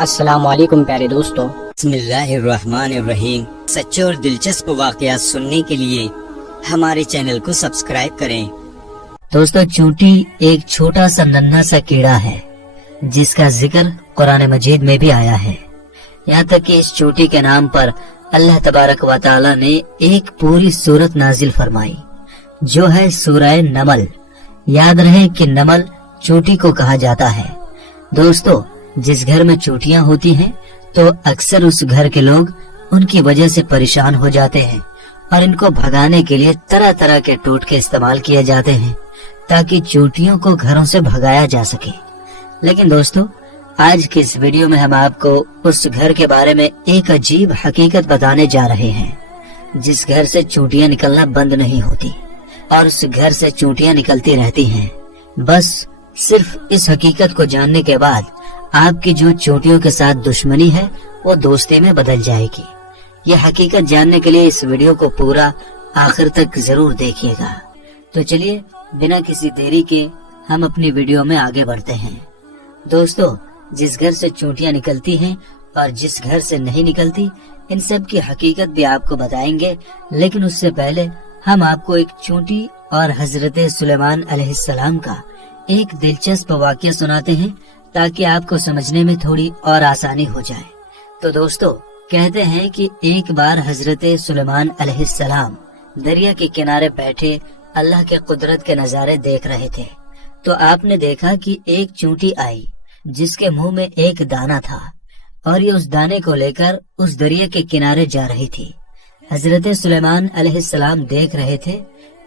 السلام علیکم پیارے دوستو، بسم اللہ الرحمن الرحیم۔ سچے اور دلچسپ واقعات سننے کے لیے ہمارے چینل کو سبسکرائب کریں۔ دوستو، چونٹی ایک چھوٹا سا ننھا سا کیڑا ہے جس کا ذکر قرآن مجید میں بھی آیا ہے۔ یہاں تک کہ اس چونٹی کے نام پر اللہ تبارک و تعالی نے ایک پوری سورت نازل فرمائی جو ہے سورہ نمل۔ یاد رہے کہ نمل چونٹی کو کہا جاتا ہے۔ دوستو، جس گھر میں چونٹیاں ہوتی ہیں تو اکثر اس گھر کے لوگ ان کی وجہ سے پریشان ہو جاتے ہیں اور ان کو بھگانے کے لیے طرح طرح کے ٹوٹکے استعمال کیے جاتے ہیں تاکہ چونٹیوں کو گھروں سے بھگایا جا سکے۔ لیکن دوستو، آج کی اس ویڈیو میں ہم آپ کو اس گھر کے بارے میں ایک عجیب حقیقت بتانے جا رہے ہیں جس گھر سے چونٹیاں نکلنا بند نہیں ہوتی اور اس گھر سے چونٹیاں نکلتی رہتی ہیں۔ بس صرف اس حقیقت کو جاننے کے بعد آپ کی جو چونٹیوں کے ساتھ دشمنی ہے وہ دوستی میں بدل جائے گی۔ یہ حقیقت جاننے کے لیے اس ویڈیو کو پورا آخر تک ضرور دیکھیے گا۔ تو چلیے بنا کسی دیری کے ہم اپنی ویڈیو میں آگے بڑھتے ہیں۔ دوستو، جس گھر سے چونٹیاں نکلتی ہیں اور جس گھر سے نہیں نکلتی، ان سب کی حقیقت بھی آپ کو بتائیں گے، لیکن اس سے پہلے ہم آپ کو ایک چونٹی اور حضرت سلیمان علیہ السلام کا ایک دلچسپ واقعہ سناتے ہیں تاکہ آپ کو سمجھنے میں تھوڑی اور آسانی ہو جائے۔ تو دوستو، کہتے ہیں کہ ایک بار حضرت سلیمان علیہ السلام دریا کے کنارے بیٹھے اللہ کے قدرت کے نظارے دیکھ رہے تھے تو آپ نے دیکھا کہ ایک چونٹی آئی جس کے منہ میں ایک دانہ تھا اور یہ اس دانے کو لے کر اس دریا کے کنارے جا رہی تھی۔ حضرت سلیمان علیہ السلام دیکھ رہے تھے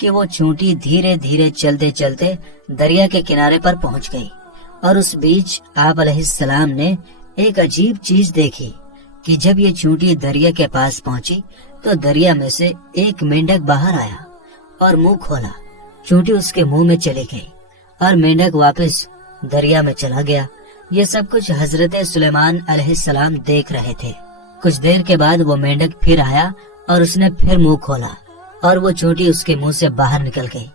کہ وہ چونٹی دھیرے دھیرے چلتے چلتے دریا کے کنارے پر پہنچ گئی اور اس بیچ آپ علیہ السلام نے ایک عجیب چیز دیکھی کہ جب یہ چونٹی دریا کے پاس پہنچی تو دریا میں سے ایک مینڈک باہر آیا اور منہ کھولا۔ چونٹی اس کے منہ میں چلی گئی اور مینڈک واپس دریا میں چلا گیا۔ یہ سب کچھ حضرت سلیمان علیہ السلام دیکھ رہے تھے۔ کچھ دیر کے بعد وہ مینڈک پھر آیا اور اس نے پھر منہ کھولا اور وہ چونٹی اس کے منہ سے باہر نکل گئی۔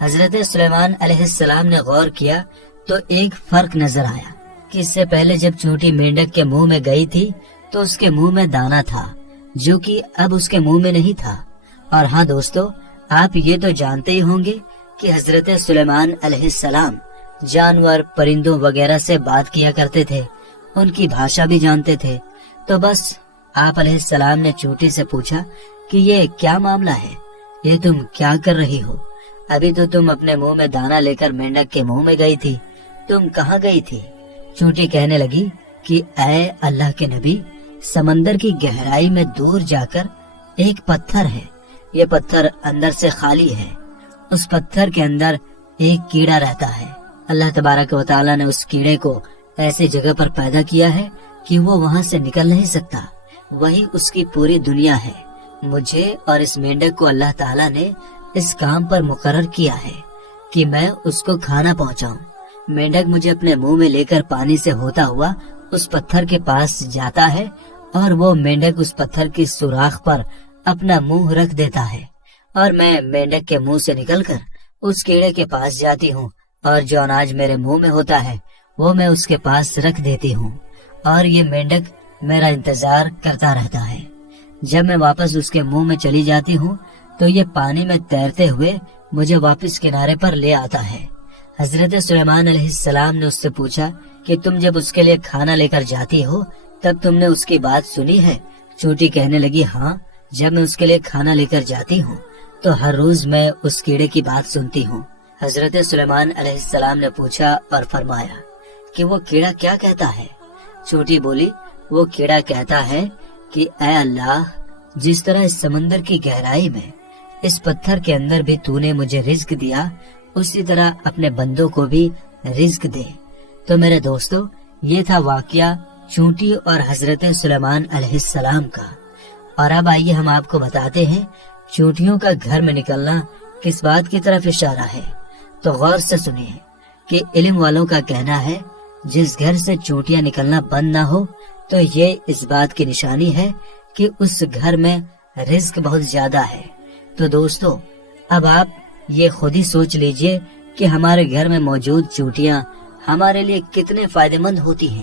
حضرت سلیمان علیہ السلام نے غور کیا تو ایک فرق نظر آیا کہ اس سے پہلے جب چونٹی مینڈک کے منہ میں گئی تھی تو اس کے منہ میں دانہ تھا جو کہ اب اس کے منہ میں نہیں تھا۔ اور ہاں دوستو، آپ یہ تو جانتے ہی ہوں گے کہ حضرت سلیمان علیہ السلام جانور پرندوں وغیرہ سے بات کیا کرتے تھے، ان کی بھاشا بھی جانتے تھے۔ تو بس آپ علیہ السلام نے چونٹی سے پوچھا کہ یہ کیا معاملہ ہے، یہ تم کیا کر رہی ہو؟ ابھی تو تم اپنے منہ میں دانہ لے کر مینڈک کے منہ میں گئی تھی، تم کہاں گئی تھی؟ چونٹی کہنے لگی کہ اے اللہ کے نبی، سمندر کی گہرائی میں دور جا کر ایک پتھر ہے، یہ پتھر اندر سے خالی ہے، اس پتھر کے اندر ایک کیڑا رہتا ہے۔ اللہ تبارک و تعالی نے اس کیڑے کو ایسی جگہ پر پیدا کیا ہے کہ وہ وہاں سے نکل نہیں سکتا، وہی اس کی پوری دنیا ہے۔ مجھے اور اس مینڈک کو اللہ تعالی نے اس کام پر مقرر کیا ہے کہ میں اس کو کھانا پہنچاؤں۔ مینڈک مجھے اپنے منہ میں لے کر پانی سے ہوتا ہوا اس پتھر کے پاس جاتا ہے اور وہ مینڈک اس پتھر کی سوراخ پر اپنا منہ رکھ دیتا ہے اور میں مینڈک کے منہ سے نکل کر اس کیڑے کے پاس جاتی ہوں اور جو اناج میرے منہ میں ہوتا ہے وہ میں اس کے پاس رکھ دیتی ہوں اور یہ مینڈک میرا انتظار کرتا رہتا ہے۔ جب میں واپس اس کے منہ میں چلی جاتی ہوں تو یہ پانی میں تیرتے ہوئے مجھے واپس کنارے پر لے آتا ہے۔ حضرت سلیمان علیہ السلام نے اس سے پوچھا کہ تم جب اس کے لیے کھانا لے کر جاتی ہو تب تم نے اس کی بات سنی ہے؟ چونٹی کہنے لگی ہاں، جب میں اس کے لیے کھانا لے کر جاتی ہوں تو ہر روز میں اس کیڑے کی بات سنتی ہوں۔ حضرت سلیمان علیہ السلام نے پوچھا اور فرمایا کہ وہ کیڑا کیا کہتا ہے؟ چونٹی بولی، وہ کیڑا کہتا ہے کہ اے اللہ، جس طرح اس سمندر کی گہرائی میں اس پتھر کے اندر بھی تو نے مجھے رزق دیا، اسی طرح اپنے بندوں کو بھی رزق دے۔ تو میرے دوستو، یہ تھا واقعہ چونٹی اور حضرت سلیمان علیہ السلام کا۔ اور اب آئیے ہم آپ کو بتاتے ہیں چونٹیوں کا گھر میں نکلنا کس بات کی طرف اشارہ ہے۔ تو غور سے سنیے کہ علم والوں کا کہنا ہے جس گھر سے چونٹیاں نکلنا بند نہ ہو تو یہ اس بات کی نشانی ہے کہ اس گھر میں رزق بہت زیادہ ہے۔ تو دوستو، اب آپ یہ خود ہی سوچ لیجئے کہ ہمارے گھر میں موجود چونٹیاں ہمارے لیے کتنے فائدہ مند ہوتی ہیں۔